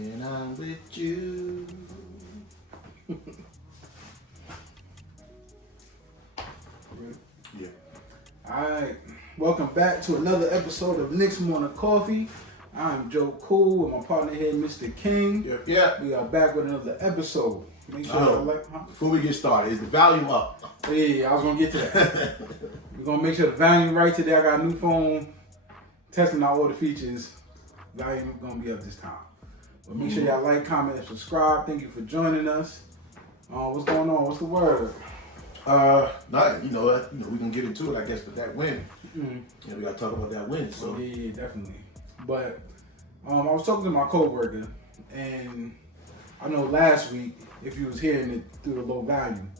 When I'm with you. Yeah. Alright, welcome back to another episode of Knicks Morning Coffee. I'm Joe Cool with my partner here, Mr. King. Yep. We are back with another episode. Make sure y'all Before we get started, is the volume up? Yeah, I was gonna get to that. We're gonna make sure the volume right today. I got a new phone, testing out all the features. Volume gonna be up this time. But make sure y'all like, comment, and subscribe. Thank you for joining us. What's going on? What's the word? Nothing. You know, we can get into it, I guess, but that win. Mm-hmm. We gotta talk about that win. So Yeah, definitely. But I was talking to my coworker, and I know last week, if you was hearing it through the low volume,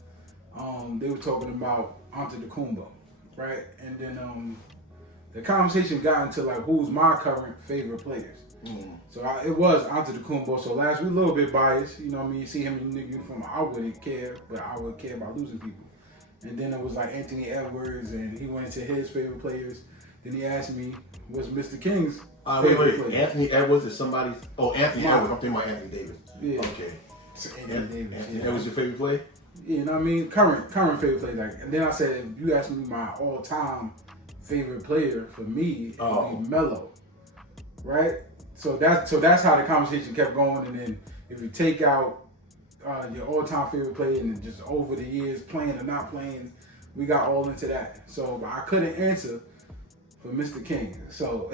they were talking about Antetokounmpo, right? And then the conversation got into like who's my current favorite players. So it was Antetokounmpo. So last week, a little bit biased. You know what I mean? You see him in the uniform, I wouldn't care, but I would care about losing people. And then it was like Anthony Edwards, and he went into his favorite players. Then he asked me, what's Mr. King's favorite player? Anthony Edwards is somebody. Oh, Anthony Edwards. I'm thinking about Anthony Davis. Yeah. Okay. Anthony Edwards your favorite player? Yeah, you know what I mean? Current favorite player. Like, and then I said, if you ask me my all-time favorite player, for me, it would be Melo. Right? So that's how the conversation kept going. And then if you take out your all-time favorite player and then just over the years playing or not playing, we got all into that. So I couldn't answer for Mr. King. So,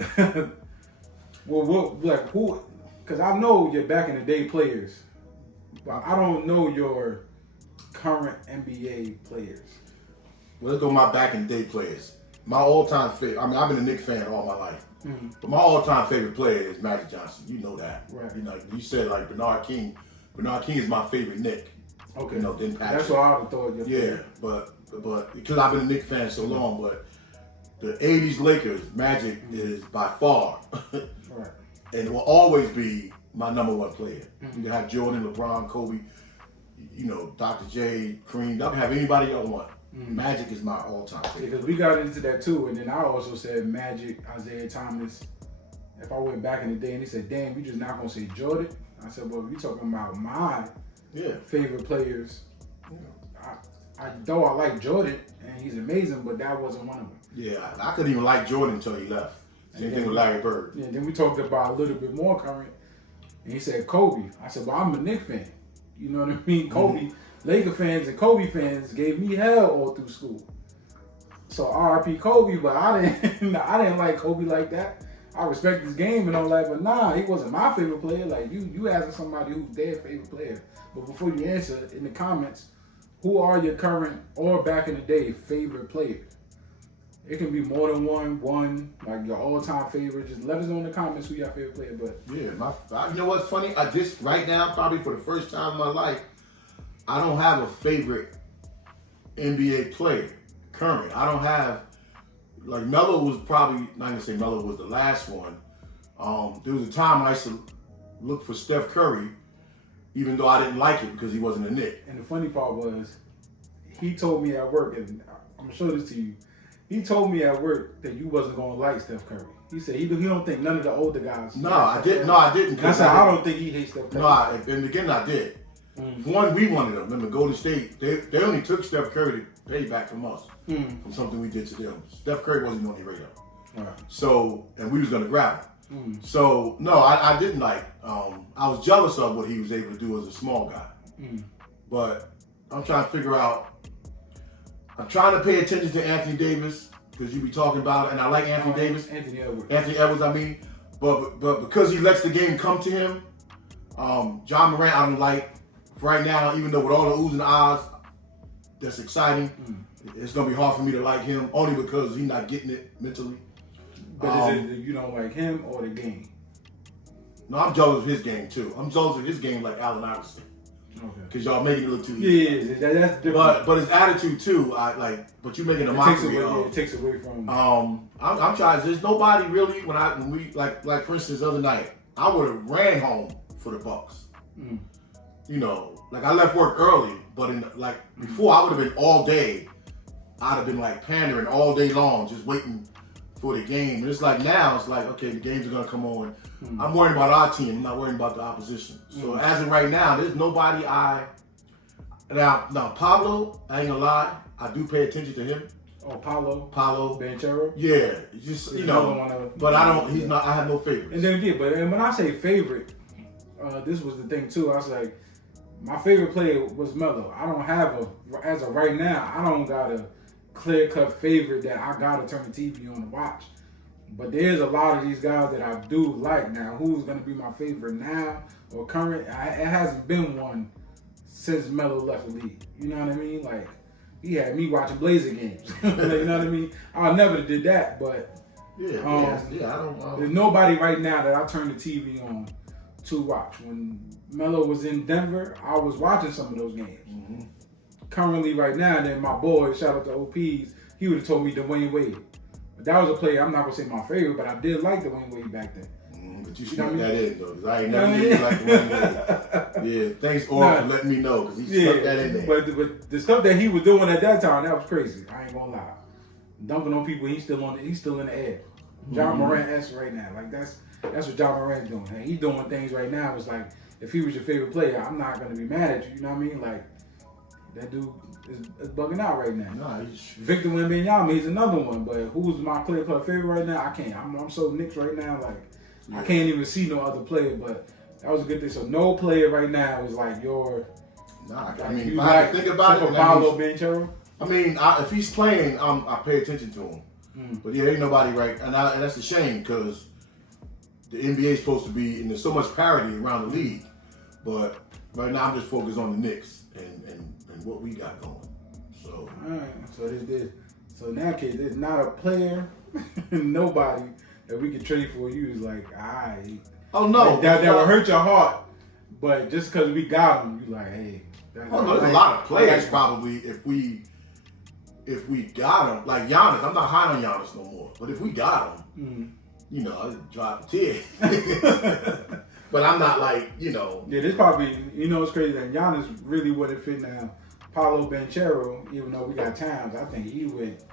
who? Because I know your back in the day players, but I don't know your current NBA players. Well, let's go my back in the day players. My all-time favorite. I mean, I've been a Knicks fan all my life. But my all-time favorite player is Magic Johnson. You know that. Right. You know, you said like Bernard King. Bernard King is my favorite Knick. Okay. You know, then Patrick. That's what I would have thought. Yeah, but because I've been a Knicks fan so long, but the '80s Lakers, Magic is by far, Right. and will always be my number one player. You can have Jordan, LeBron, Kobe, you know, Dr. J, Kareem. Y'all can have anybody y'all want. Magic is my all-time favorite. Because we got into that too, and then I also said Magic, Isaiah Thomas. If I went back in the day and he said, "Damn, you just not gonna say Jordan?" I said, "Well, if you talking about my favorite players, though I like Jordan and he's amazing, but that wasn't one of them." Yeah, I couldn't even like Jordan until he left. Same thing with Larry Bird. Yeah, then we talked about a little bit more current, and he said Kobe. I said, "Well, I'm a Knicks fan. You know what I mean? Kobe." Laker fans and Kobe fans gave me hell all through school. So R.I.P. Kobe, but I didn't like Kobe like that. I respect his game and all that, but nah, he wasn't my favorite player. Like you asking somebody who's their favorite player. But before you answer, in the comments, who are your current or back in the day favorite players? It can be more than one, like your all-time favorite. Just let us know in the comments who your favorite player. But yeah, you know what's funny? I just right now, probably for the first time in my life, I don't have a favorite NBA player current. I don't have, like Melo was probably, not gonna say Melo was the last one. There was a time I used to look for Steph Curry, even though I didn't like it because he wasn't a Knick. And the funny part was, he told me at work, and I'm gonna show this to you. He told me at work that you wasn't gonna like Steph Curry. He said he don't think none of the older guys. I didn't. I said I don't think he hates Steph Curry. No, in the beginning I did. One, we wanted them. Remember, Golden State, they only took Steph Curry to pay back from us, from something we did to them. Steph Curry wasn't on their radar. Right. So, and we was going to grab him. So, no, I didn't like, I was jealous of what he was able to do as a small guy. But I'm trying to figure out, I'm trying to pay attention to Anthony Davis, because you be talking about it, and I like Anthony Davis. Anthony Edwards, I mean. But because he lets the game come to him, John Morant, I don't like. Right now, even though with all the oohs and ahs, that's exciting. It's gonna be hard for me to like him only because he's not getting it mentally. But is it you don't like him or the game? No, I'm jealous of his game too. I'm jealous of his game like Allen Iverson. Okay. Because y'all making it look too easy. Yeah, that's different. But his attitude too, but you making a mockery of. It takes away from. I'm trying. There's nobody really when we like for instance the other night, I would have ran home for the Bucks. You know, like I left work early, but before I would have been all day. I'd have been like pandering all day long, just waiting for the game. And it's like now, it's like, okay, the games are going to come on. I'm worrying about our team. I'm not worrying about the opposition. So as of right now, there's nobody Now, Pablo, I ain't going to lie, I do pay attention to him. Oh, Paulo Banchero? Yeah. Just, but I have no favorites. And then again, but when I say favorite, this was the thing too. I was like, my favorite player was Melo. I don't have as of right now, I don't got a clear-cut favorite that I got to turn the TV on to watch. But there's a lot of these guys that I do like now. Who's going to be my favorite now or current? It hasn't been one since Melo left the league. You know what I mean? Like, he had me watching Blazer games. You know what I mean? I never did that, but I don't. There's nobody right now that I turn the TV on to watch. When Melo was in Denver, I was watching some of those games. Mm-hmm. Currently, right now, then my boy, shout out to OPs, he would have told me Dwayne Wade. But that was a player, I'm not going to say my favorite, but I did like Dwayne Wade back then. But you snuck that in, though, because I ain't never really like Dwayne Wade. Yeah, thanks, Orr, for letting me know, because he snuck that in there. But the stuff that he was doing at that time, that was crazy. I ain't going to lie. Dumping on people, he's still in the air. John Morant-esque right now. Like, that's what John Morant's doing. And he's doing things right now. It's like, if he was your favorite player, I'm not going to be mad at you. You know what I mean? Like, that dude is bugging out right now. Nah, Victor Wembanyama, he's another one. But who's my clear cut favorite right now? I can't. I'm so Knicks right now. Like, I can't even see no other player. But that was a good thing. So no player right now is like your. Nah, I mean, if I think about it, Paulo Banchero. I mean, if he's playing, I pay attention to him. But yeah, ain't nobody right, and that's a shame because the NBA is supposed to be, and there's so much parity around the league. But right now, I'm just focused on the Knicks and what we got going. So, all right. So in that case, there's not a player, nobody that we could trade for. You is like, all right. Oh no, that will hurt your heart, but just because we got him, you like, hey. There's a lot of players probably if we got him, like Giannis. I'm not high on Giannis no more, but if we got him, I'd drop a tear. But I'm not like, Yeah, this probably, it's crazy that Giannis really wouldn't fit now. Paulo Banchero, even though we got Towns, I think he would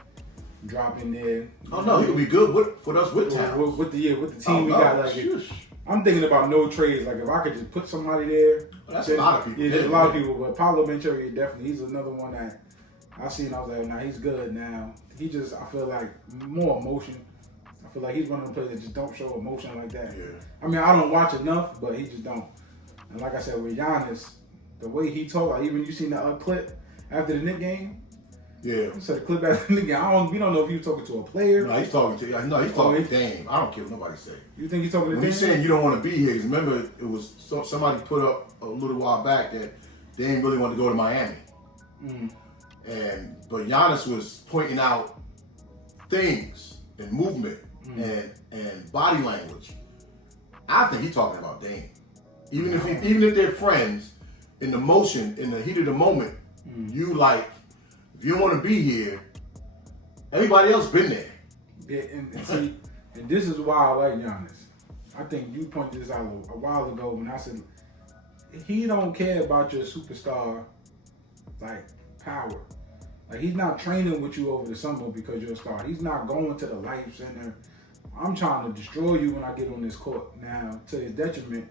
drop in there. Oh no, he would be good for us with Towns. With the team we got. Like, I'm thinking about no trades. Like, if I could just put somebody there. Well, that's a lot of people. Yeah, there's a lot of people, but Paulo Banchero, definitely, he's another one that I seen. I was like, nah, he's good now. He just, I feel like, more emotion. I feel like he's one of the players that just don't show emotion like that. Yeah. I mean, I don't watch enough, but he just don't. And like I said, with Giannis, the way he talk, like even you seen the clip after the Knicks game. Yeah. So the clip after the Knicks game, we don't know if he was talking to a player. No, he's talking to Dame. I don't care what nobody say. You think he's talking to Dame? When he's saying you don't want to be here, because remember it was somebody put up a little while back that Dame really wanted to go to Miami. But Giannis was pointing out things and movement and body language. I think he's talking about Dame. Even if they're friends, in the motion, in the heat of the moment, you like, if you want to be here, everybody else been there. Yeah, and see, and this is why I like Giannis. I think you pointed this out a while ago when I said he don't care about your superstar like power. Like, he's not training with you over the summer because you're a star. He's not going to the Life Center. I'm trying to destroy you when I get on this court. Now, to his detriment,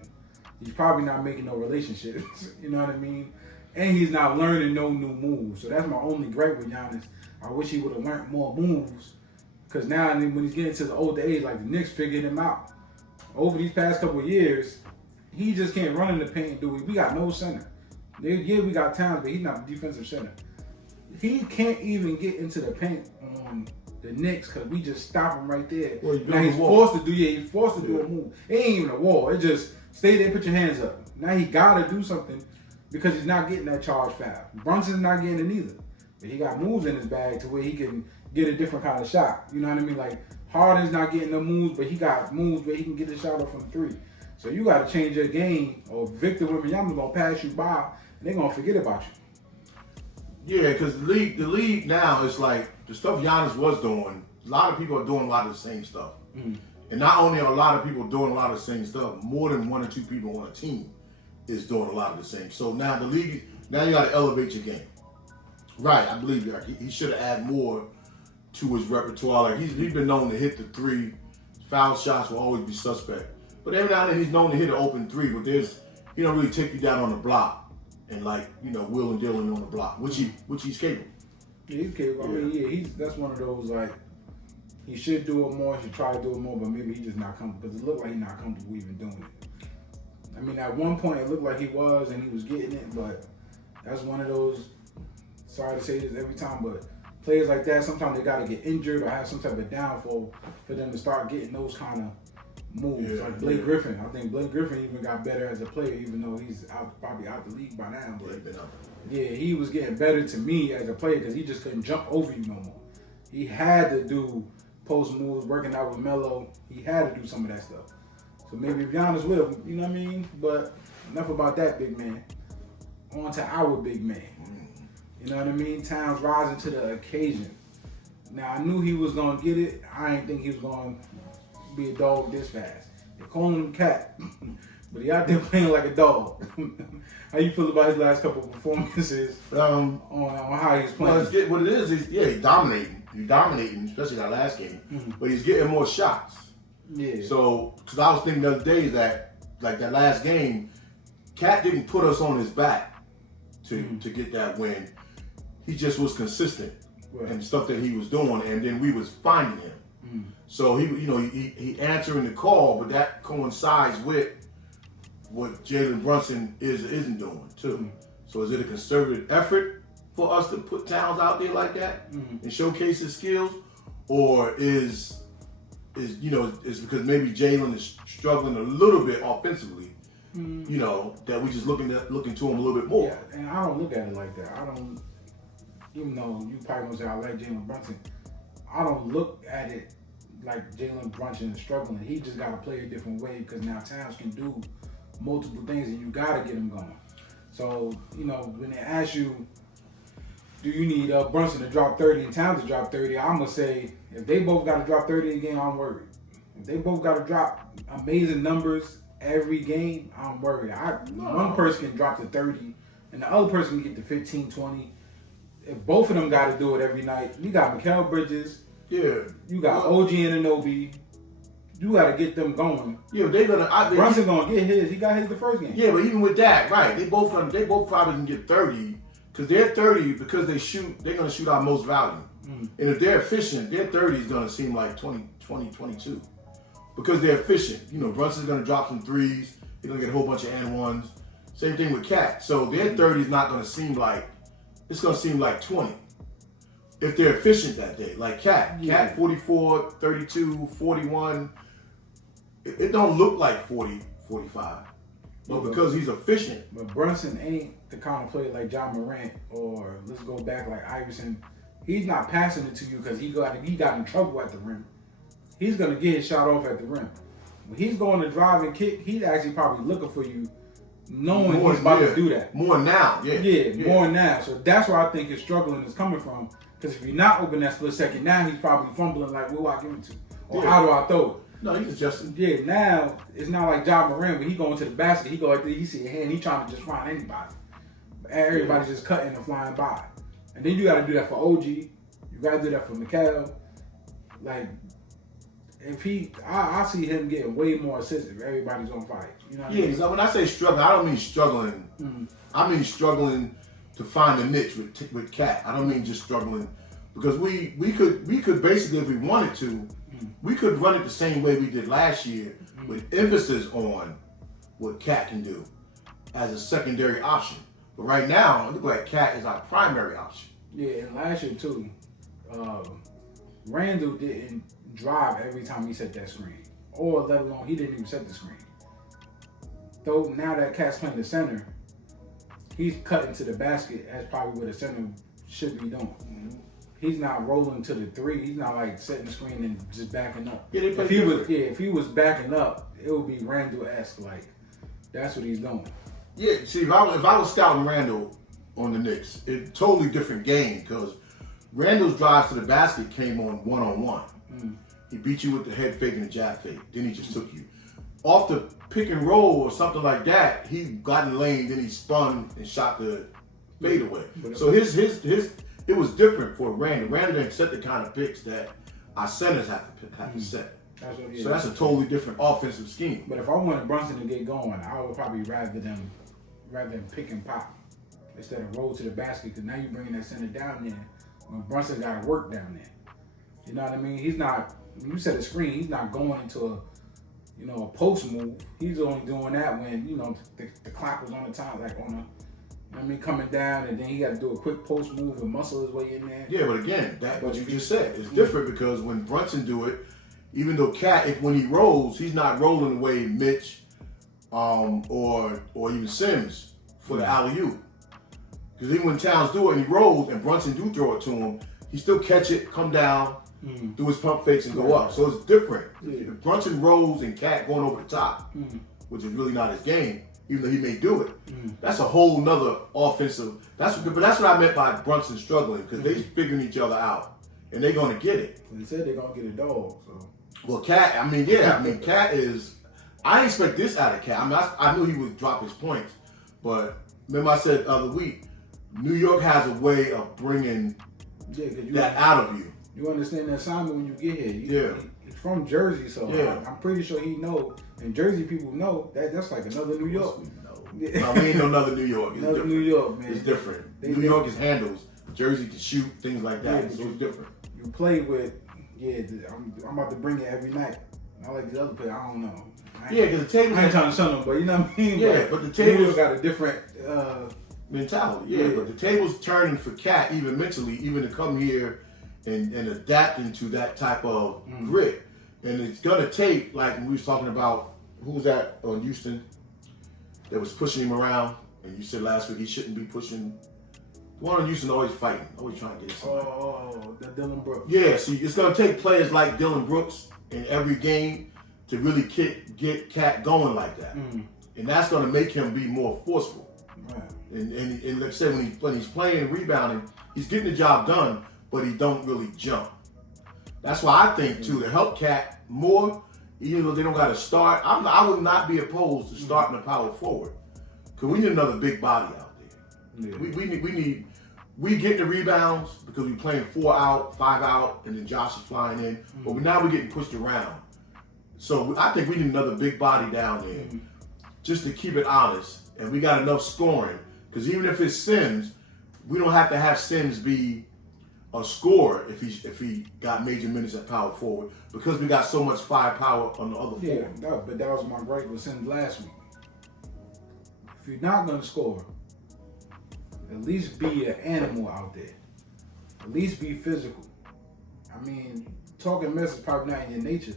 he's probably not making no relationships. You know what I mean? And he's not learning no new moves. So that's my only gripe with Giannis. I wish he would have learned more moves. Because now, when he's getting to the older age, like the Knicks figured him out. Over these past couple of years, he just can't run in the paint, do we? We got no center. Yeah, we got Towns, but he's not the defensive center. He can't even get into the paint on the Knicks because we just stop him right there. Well, now he's forced to do a move. It ain't even a wall. It just stay there, put your hands up. Now he gotta do something because he's not getting that charge foul. Brunson's not getting it either. But he got moves in his bag to where he can get a different kind of shot. You know what I mean? Like, Harden's not getting the moves, but he got moves where he can get the shot up from three. So you got to change your game, or Victor Wembanyama gonna pass you by, and they're gonna forget about you. Yeah, because the league now is like the stuff Giannis was doing. A lot of people are doing a lot of the same stuff, and not only are a lot of people doing a lot of the same stuff, more than one or two people on a team is doing a lot of the same. So now the league, now you got to elevate your game. Right, I believe that he should have added more to his repertoire. Like he's been known to hit the three. Foul shots will always be suspect. But every now and then he's known to hit an open three. But he don't really take you down on the block and like wheel and dealing on the block, which he's capable. Yeah, he's capable. I mean, that's one of those like he should do it more. He should try to do it more, but maybe he's just not comfortable because it looked like he's not comfortable even doing it. I mean, at one point it looked like he was and he was getting it, but that's one of those. Sorry to say this every time, but players like that sometimes they got to get injured or have some type of downfall for them to start getting those kind of moves. Like Blake Griffin. I think Blake Griffin even got better as a player, even though he's probably out the league by now. But he was getting better to me as a player because he just couldn't jump over you no more. He had to do post moves, working out with Melo. He had to do some of that stuff. So maybe if Giannis with him, you know what I mean? But enough about that big man. On to our big man. You know what I mean? Towns rising to the occasion. Now, I knew he was going to get it. I didn't think he was going to be a dog this fast. They're calling him Cat, but he out there playing like a dog. How you feel about his last couple of performances on how he's playing? Well, what it is he's dominating. He's dominating, especially that last game. Mm-hmm. But he's getting more shots. Yeah. So, because I was thinking the other day that, like that last game, Cat didn't put us on his back to get that win. He just was consistent and stuff that he was doing, and then we was finding him. So he answering the call, but that coincides with what Jalen Brunson isn't doing too. So is it a conservative effort for us to put Towns out there like that and showcase his skills, or is because maybe Jalen is struggling a little bit offensively? That we just looking to him a little bit more. Yeah, and I don't look at it like that. I don't. Even though you probably gonna say I like Jalen Brunson, I don't look at it like Jalen Brunson is struggling. He just got to play a different way because now Towns can do multiple things and you got to get him going. So, when they ask you, do you need Brunson to drop 30 and Towns to drop 30, I'm going to say, if they both got to drop 30 a game, I'm worried. If they both got to drop amazing numbers every game, I'm worried. One person can drop to 30 and the other person can get to 15, 20. If both of them got to do it every night, you got Mikal Bridges, you got OG Anunoby, you got to get them going. Yeah, Brunson gonna get his. He got his the first game. Yeah, but even with that, right? They both probably can get 30 because they're 30 because they're gonna shoot out most value. And if they're efficient, their 30 is gonna seem like 20, 22 because they're efficient. Brunson's gonna drop some threes. They're gonna get a whole bunch of and ones. Same thing with Cat. So their 30 is not gonna seem like. It's going to seem like 20 if they're efficient that day. Like Cat 44, 32, 41. It don't look like 40, 45. But because he's efficient. But Brunson ain't the kind of player like John Morant or let's go back like Iverson. He's not passing it to you because he got in trouble at the rim. He's going to get his shot off at the rim. When he's going to drive and kick, he's actually probably looking for you. Knowing he's about to do that. More now, more now. So that's where I think his struggling is coming from. Because if you're not open that split second, now he's probably fumbling like, who do I give it to? Or how do I throw it? No, he's adjusting. Yeah, now it's not like John Moran when he going to the basket, he go like this, he see a hand, he trying to just find anybody. Everybody's just cutting and flying by. And then you got to do that for OG. You got to do that for Mikal. Like, I see him getting way more assists if everybody's on fire. You know what I mean? So when I say struggling, I don't mean struggling. I mean struggling to find a niche with Cat. I don't mean just struggling because we could basically, if we wanted to, we could run it the same way we did last year with emphasis on what Cat can do as a secondary option. But right now, it looks like Cat is our primary option. Yeah, and last year too, Randall didn't drive every time he set that screen, or let alone he didn't even set the screen. Though now that Cat's playing the center, he's cutting to the basket as probably what a center should be doing. He's not rolling to the three. He's not like setting the screen and just backing up. If he was backing up, it would be Randall-esque. Like that's what he's doing. Yeah. See, if I was scouting Randall on the Knicks, it's a totally different game because Randall's drives to the basket came on one-on-one. He beat you with the head fake and the jab fake. Then he just took you. Off the pick and roll or something like that, he got in the lane, then he spun and shot the fadeaway. So his it was different for Randall. Randall didn't set the kind of picks that our centers have to set. So that's a totally different offensive scheme. But if I wanted Brunson to get going, I would probably rather than pick and pop instead of roll to the basket, because now you're bringing that center down there when Brunson got to work down there. You know what I mean? He's not, when you set a screen, he's not going into a post move. He's only doing that when, the clock was on the time, like on coming down, and then he got to do a quick post move and muscle his way in there. Yeah, but again, what you just said is different, because when Brunson do it, even though Cat, when he rolls, he's not rolling the way Mitch or even Sims for the alley-oop. Because even when Towns do it and he rolls and Brunson do throw it to him, he still catch it, come down, do his pump fakes and go up. So it's different. Yeah. If Brunson rolls and Cat going over the top, which is really not his game, even though he may do it, that's a whole nother offensive. But that's what I meant by Brunson struggling, because they figuring each other out and they're going to get it. They said they're going to get a dog. So. Well, Cat, Cat is. I didn't expect this out of Cat. I knew he would drop his points, but remember I said the other week, New York has a way of bringing that out of you. You understand the assignment when you get here. He's from Jersey, so I'm pretty sure he knows. And Jersey people know that's like another New York. No, we ain't no another New York. It's different. New York, man. It's different. New York is handles. Jersey can shoot, things like that. So it's different. You play with, I'm about to bring it every night. I like the other player, I don't know. Because the tables. I ain't trying to shun them, but you know what I mean? Yeah, but the tables got a different mentality. Yeah, but the table's turning for Cat, even mentally, even to come here and adapting to that type of grit. And it's gonna take, like when we was talking about, who was that on Houston that was pushing him around, and you said last week he shouldn't be pushing. The one on Houston always fighting, always trying to get somebody. Oh, the Dylan Brooks. Yeah, see, it's gonna take players like Dylan Brooks in every game to really get Cat going like that, and that's gonna make him be more forceful. Right. And let's say when he's playing and rebounding, he's getting the job done, but he don't really jump. That's why I think too, to help Cat more, even though they don't got to start, I would not be opposed to starting a power forward, because we need another big body out there. Yeah. We get the rebounds because we're playing 4 out, 5 out, and then Josh is flying in. But now we're getting pushed around. So I think we need another big body down there just to keep it honest. And we got enough scoring, because even if it's Sims, we don't have to have Sims be a scorer if he got major minutes at power forward, because we got so much firepower on the other forward. Yeah, but that was my gripe with Sims last week. If you're not going to score, at least be an animal out there. At least be physical. I mean, talking mess is probably not in your nature,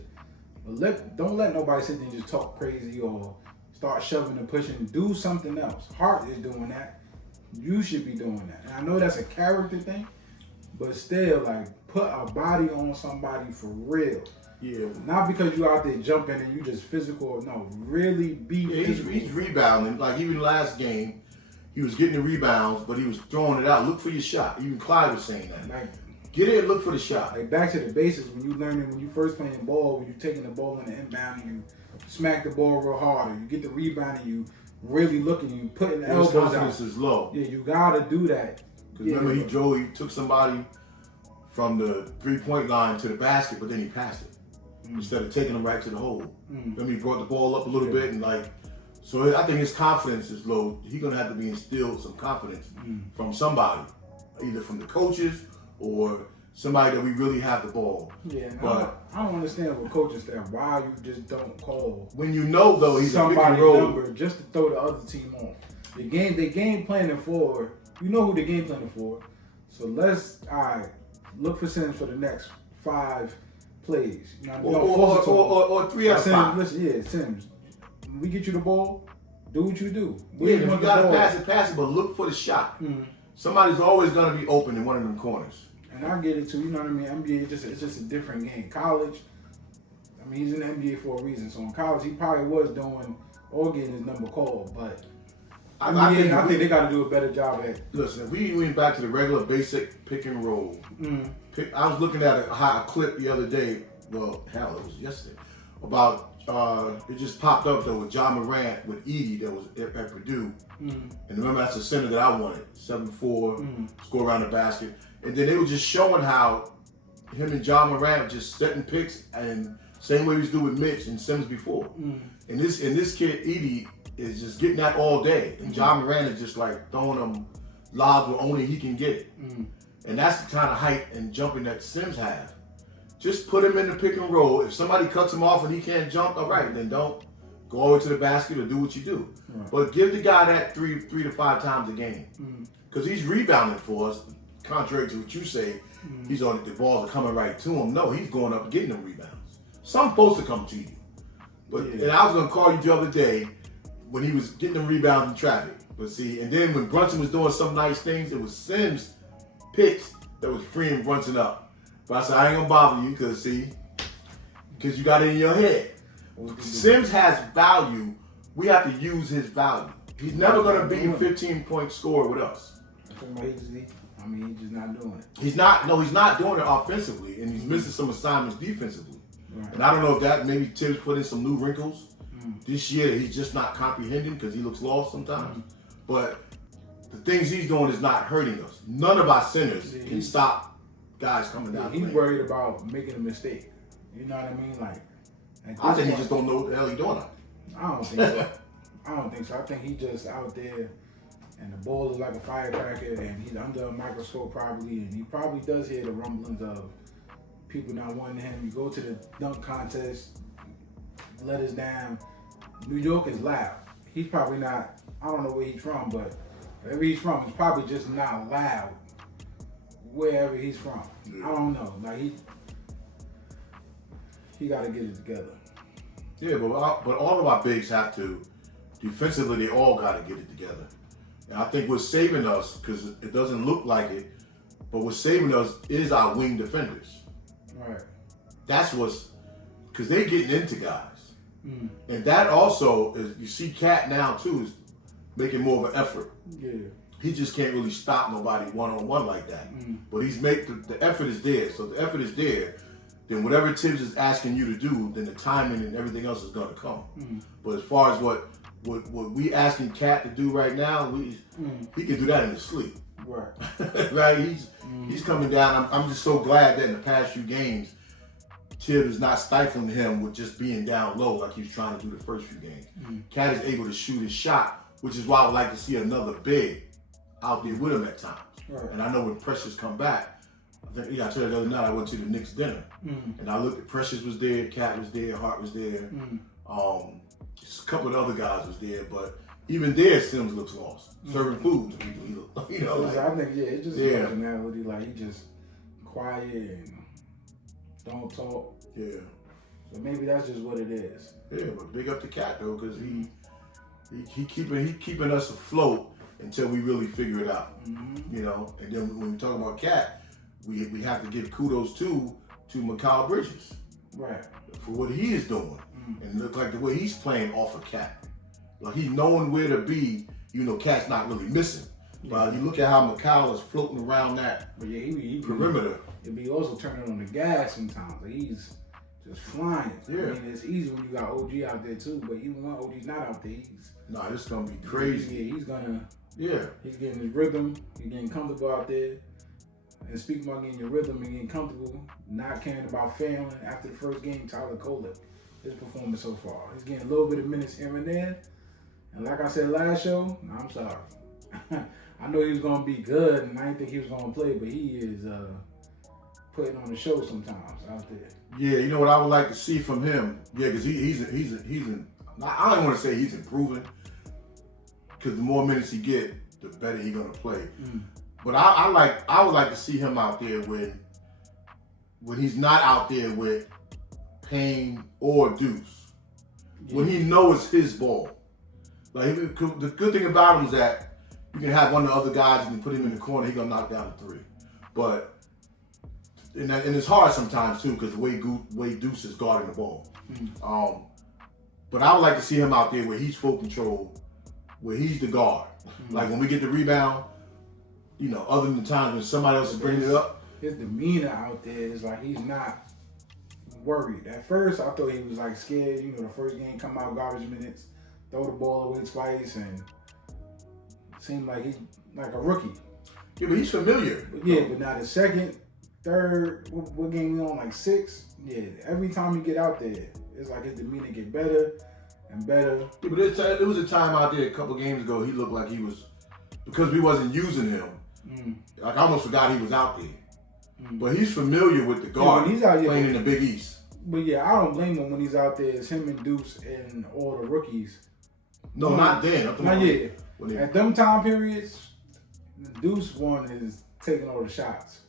but don't let nobody sit there and just talk crazy or start shoving and pushing. Do something else. Hart is doing that. You should be doing that. And I know that's a character thing, but still, like, put a body on somebody for real. Yeah. Not because you out there jumping and you just physical. No, really be physical. He's rebounding. Like, even last game, he was getting the rebounds, but he was throwing it out. Look for your shot. Even Clyde was saying that. Like, get it and look for the shot. Like, back to the basics, when you first playing ball, when you're taking the ball in the inbound and you smack the ball real hard, or you get the rebound and you really looking, you putting the elbows out. Confidence is low. Yeah, you gotta do that. Because remember, he took somebody from the 3-point line to the basket, but then he passed it instead of taking them right to the hole. Then he brought the ball up a little bit, and so I think his confidence is low. He's gonna have to be instilled some confidence from somebody, either from the coaches or somebody that we really have the ball. Yeah, but I don't understand what coaches staff why you just don't call. When you know though he's somebody a pick and roll number just to throw the other team off. The game planning for. You know who the game planning for. So let's look for Sims for the next 5 plays. You know, or 3 out of 5. Listen, Sims. When we get you the ball, do what you do. If you gotta pass it, but look for the shot. Somebody's always gonna be open in one of them corners. And I get it too. You know what I mean? NBA it's just a different game. College, I mean, he's in the NBA for a reason. So in college, he probably was doing or getting his number called, but. I think they got to do a better job at it. Listen, if we went back to the regular basic pick and roll, I was looking at a clip the other day. Well, hell, it was yesterday. About it just popped up though with John Morant with Edie that was at Purdue, and remember that's the center that I wanted, 7'4", score around the basket. And then they were just showing how him and John Moran were just setting picks, and same way we was doing with Mitch and Sims before. And this kid Edie is just getting that all day, and John Moran is just like throwing him lobs where only he can get it. And that's the kind of height and jumping that Sims have. Just put him in the pick and roll. If somebody cuts him off and he can't jump, all right, then don't go over to the basket or do what you do. But give the guy that three to 5 times a game, because he's rebounding for us. Contrary to what you say, he's on the balls are coming right to him. No, he's going up and getting them rebounds. Some supposed to come to you. But and I was gonna call you the other day when he was getting them rebounds in traffic. But see, and then when Brunson was doing some nice things, it was Sims picks that was freeing Brunson up. But I said, I ain't gonna bother you because you got it in your head. Sims has value. We have to use his value. He's never gonna be a 15-point scorer with us. I mean, he's just not doing it. He's not doing it offensively, and he's missing some assignments defensively. And I don't know if that maybe Tibbs put in some new wrinkles this year that he's just not comprehending because he looks lost sometimes. But the things he's doing is not hurting us. None of our centers can stop guys coming down. He's worried about making a mistake. You know what I mean? Like, I think he just don't know what the hell he's doing. I don't think so. I think he's just out there, and the ball is like a firecracker, and he's under a microscope probably, and he probably does hear the rumblings of people not wanting him. You go to the dunk contest, let us down. New York is loud. He's probably not, I don't know where he's from, but wherever he's from, he's probably just not loud wherever he's from. I don't know. Like, he got to get it together. Yeah, but all of our bigs have to, defensively, they all got to get it together. And I think what's saving us, because it doesn't look like it, but what's saving us is our wing defenders. Right. That's what's, because they're getting into guys. And that also is, you see Cat now too, is making more of an effort. Yeah. He just can't really stop nobody one-on-one like that. But he's the effort is there. So if the effort is there, then whatever Tibbs is asking you to do, then the timing and everything else is going to come. But as far as what we asking Cat to do right now, he can do that in his sleep. Right. Right? He's coming down. I'm just so glad that in the past few games, Tibbs is not stifling him with just being down low like he was trying to do the first few games. Cat is able to shoot his shot, which is why I would like to see another big out there with him at times. Right. And I know when Precious come back, I told you the other night I went to the Knicks dinner, and I looked at Precious was there, Cat was there, Hart was there, a couple of other guys was there, but even there, Sims looks lost. Serving food to people, I think, it's just his personality. Like, he just quiet and don't talk. Yeah. So maybe that's just what it is. Yeah, but big up to Cat though, because he keeping us afloat until we really figure it out. You know, and then when we talk about Cat, we have to give kudos to Mikal Bridges. Right. For what he is doing. And look like the way he's playing off of Cat. Like, he's knowing where to be, Cat's not really missing. But you look at how Mikal is floating around that perimeter. It be also turning on the gas sometimes. Like, he's just flying. Yeah. I mean, it's easy when you got OG out there too, but even when OG's not out there, this is gonna be crazy. He's getting his rhythm, he's getting comfortable out there. And speaking about getting your rhythm and getting comfortable, not caring about failing, after the first game, Tyler Kolek, his performance so far. He's getting a little bit of minutes here and there. And like I said last show, I'm sorry. I know he was going to be good, and I didn't think he was going to play, but he is putting on the show sometimes out there. Yeah, you know what I would like to see from him? Yeah, because he's I don't want to say he's improving, because the more minutes he get, the better he's going to play. But I would like to see him out there when he's not out there with Payne or Deuce. When he knows it's his ball. Like, the good thing about him is that you can have one of the other guys and you put him in the corner, he's gonna knock down the three. But and it's hard sometimes too, because the way Deuce is guarding the ball. But I would like to see him out there where he's full control, where he's the guard. Like, when we get the rebound, other than the times when somebody else is bringing it up. His demeanor out there is like he's not worried. At first, I thought he was like scared. The first game come out garbage minutes, throw the ball away twice, and seemed like he's like a rookie. Yeah, but he's familiar. But now the second, third, what game we on, like 6? Yeah, every time he get out there, it's like his demeanor get better and better. Yeah, but there was a time out there a couple games ago, he looked like he was, because we wasn't using him, like I almost forgot he was out there. But he's familiar with the guard he's out here playing in the Big East. But yeah, I don't blame him when he's out there. It's him and Deuce and all the rookies. No, not then. Not yet. At them time periods, Deuce one is taking all the shots.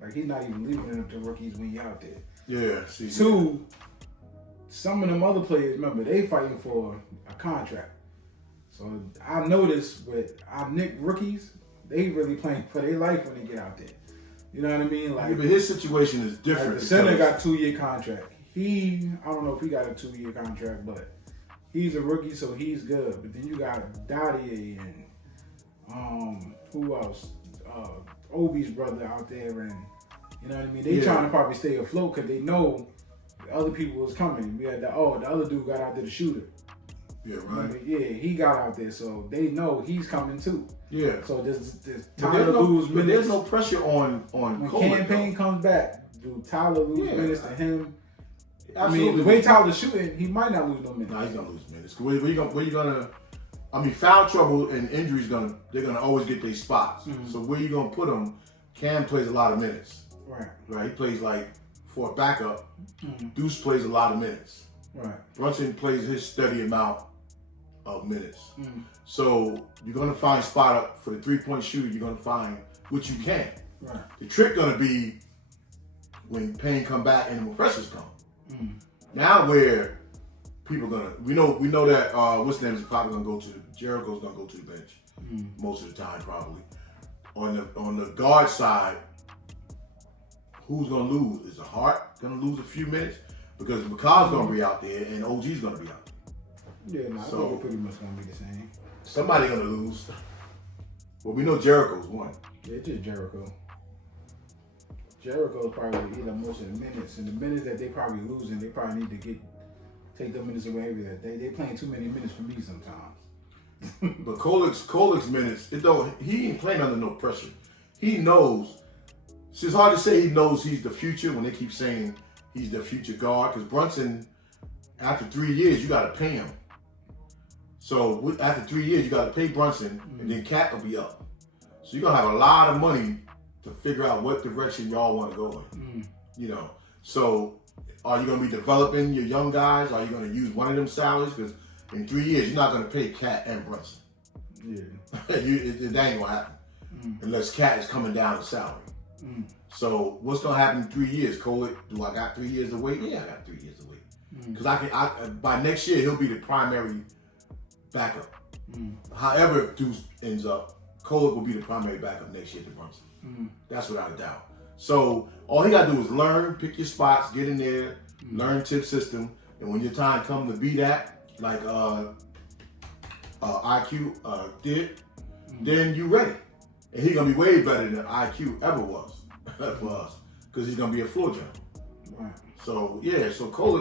Like he's not even leaving it up to rookies when he out there. Yeah. See. 2, some of them other players, remember, they fighting for a contract. So I noticed with our Knicks rookies, they really playing for their life when they get out there. You know what I mean? Like, yeah, but his situation is different. Like the center got a 2-year contract. I don't know if he got a 2-year contract, but he's a rookie, so he's good. But then you got Dottie and who else? Obi's brother out there, and you know what I mean. They trying to probably stay afloat because they know other people was coming. We had the other dude got out there to shoot it. Yeah, right. Yeah, he got out there, so they know he's coming too. Yeah. So there's time to lose minutes. But there's no pressure on when Cole. Campaign comes back, do Tyler lose minutes to him? Absolutely. I mean, the way Tyler's shooting, he might not lose no minutes. No, he's gonna lose minutes. Where you gonna? I mean, foul trouble and injuries they're gonna always get their spots. So where you gonna put him? Cam plays a lot of minutes. Right. He plays like for a backup. Deuce plays a lot of minutes. Right. Brunson plays his steady amount of minutes. So you're gonna find spot up for the 3-point shooter. You're gonna find what you can. Right. The trick gonna be when Payne come back and the freshers come. Now where people we know that what's his name is probably gonna go to Jericho's gonna go to the bench most of the time probably. On the guard side, who's gonna lose? Is the Hart gonna lose a few minutes because McCall's gonna be out there and OG's gonna be out there. Yeah, I think we're pretty much gonna be the same. Somebody gonna lose. Well, we know Jericho's one. Yeah, it's just Jericho. Jericho's probably eating most of the minutes, and the minutes that they probably losing, they probably need to take them minutes away with that. They playing too many minutes for me sometimes. But Kolic's minutes, he ain't playing under no pressure. He knows. It's hard to say he knows he's the future when they keep saying he's the future guard. Because Brunson, after 3 years, you got to pay him. So after 3 years, you got to pay Brunson, and then Cat will be up. So you're gonna have a lot of money to figure out what direction y'all want to go in. You know, so are you going to be developing your young guys? Are you going to use one of them salaries? Because in 3 years, you're not going to pay Cat and Brunson. Yeah. That ain't going to happen unless Cat is coming down in salary. So what's going to happen in 3 years? Cole, do I got 3 years to wait? Yeah, I got 3 years to wait. Because by next year, he'll be the primary backup. However Deuce ends up, Cole will be the primary backup next year to Brunson. That's without a doubt. So all he got to do is learn, pick your spots, get in there, learn tip system, and when your time comes to be that, like IQ did, then you ready. And he's gonna be way better than IQ ever was for us, because he's gonna be a floor general. Right. So yeah, so Cole,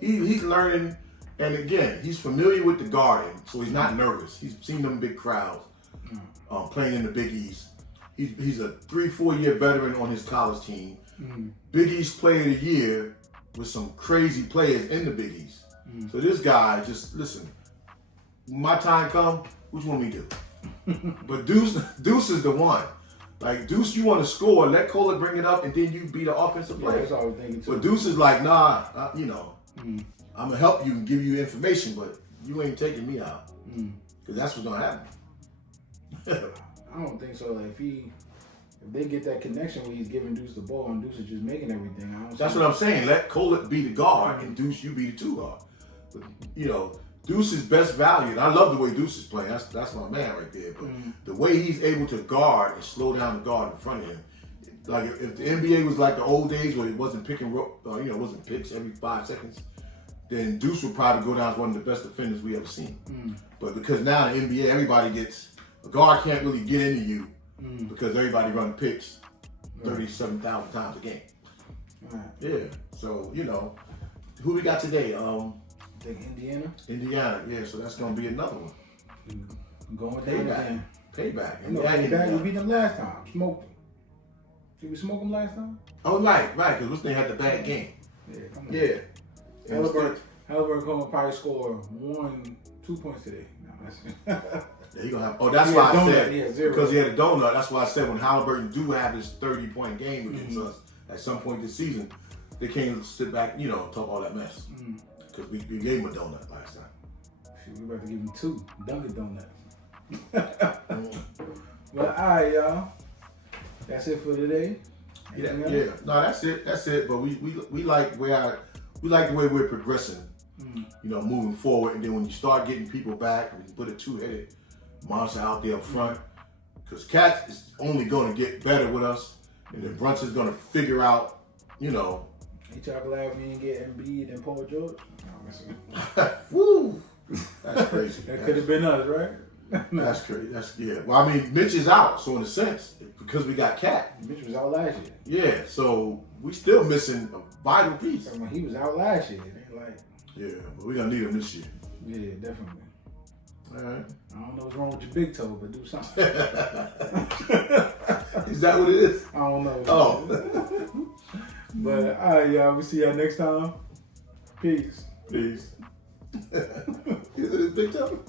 he's learning, and again, he's familiar with the guarding, so he's not nervous. He's seen them big crowds playing in the Big East. He's a 3-4 year veteran on his college team. Big East Player of the Year with some crazy players in the Big East. So this guy, just listen, when my time come, what you want me to do? But Deuce is the one. Like, Deuce, you want to score, let Kohler bring it up, and then you be the offensive player. That's all I was thinking too. But Deuce is like, nah, I'm going to help you and give you information, but you ain't taking me out. Because that's what's going to happen. I don't think so. Like, if they get that connection where he's giving Deuce the ball and Deuce is just making everything, that's what I'm saying. Let Kohler be the guard and Deuce, you be the 2 guard. But, Deuce is best value, and I love the way Deuce is playing. That's my man right there. But the way he's able to guard and slow down the guard in front of him, like if the NBA was like the old days where it wasn't pick and roll, it wasn't picks every 5 seconds, then Deuce would probably go down as one of the best defenders we ever seen. But because now in the NBA, everybody a guard can't really get into you because everybody run picks 37,000 times a game. Right. Yeah. So, who we got today? I think Indiana. Indiana, yeah. So that's going to be another one. Going down again. payback. And No, yeah, we beat them last time. Smoked them. Did we smoke them last time? Oh, right, because this thing had the bad game. Yeah, come on. Yeah. Halliburton will probably score 2 points today. No, that's Yeah, he gonna have. Oh, that's why I said zero. Because he had a donut. That's why I said when Halliburton do have his 30-point game against us at some point this season, they can't sit back, talk all that mess. Because we gave him a donut last time. Shoot, we about to give him 2 Dunkin' Donuts. But all right, y'all. That's it for today. Yeah. No, that's it. But we like the way we're progressing. Moving forward, and then when you start getting people back, we can put a 2-headed monster out there up front. Because Cat is only going to get better with us, and then Brunson's going to figure out, Ain't y'all glad we didn't get Embiid and Paul George? Woo! That's crazy. That could have been us, right? That's crazy. Well, I mean, Mitch is out, so in a sense, because we got Cat. Mitch was out last year. Yeah, so we still missing a vital piece. I mean, he was out last year. It ain't like. Yeah, but we're gonna need him this year. Yeah, definitely. All right. I don't know what's wrong with your big toe, but do something. Is that what it is? I don't know. Oh. But all right, y'all. We'll see y'all next time. Peace. Peace. Is it his big toe?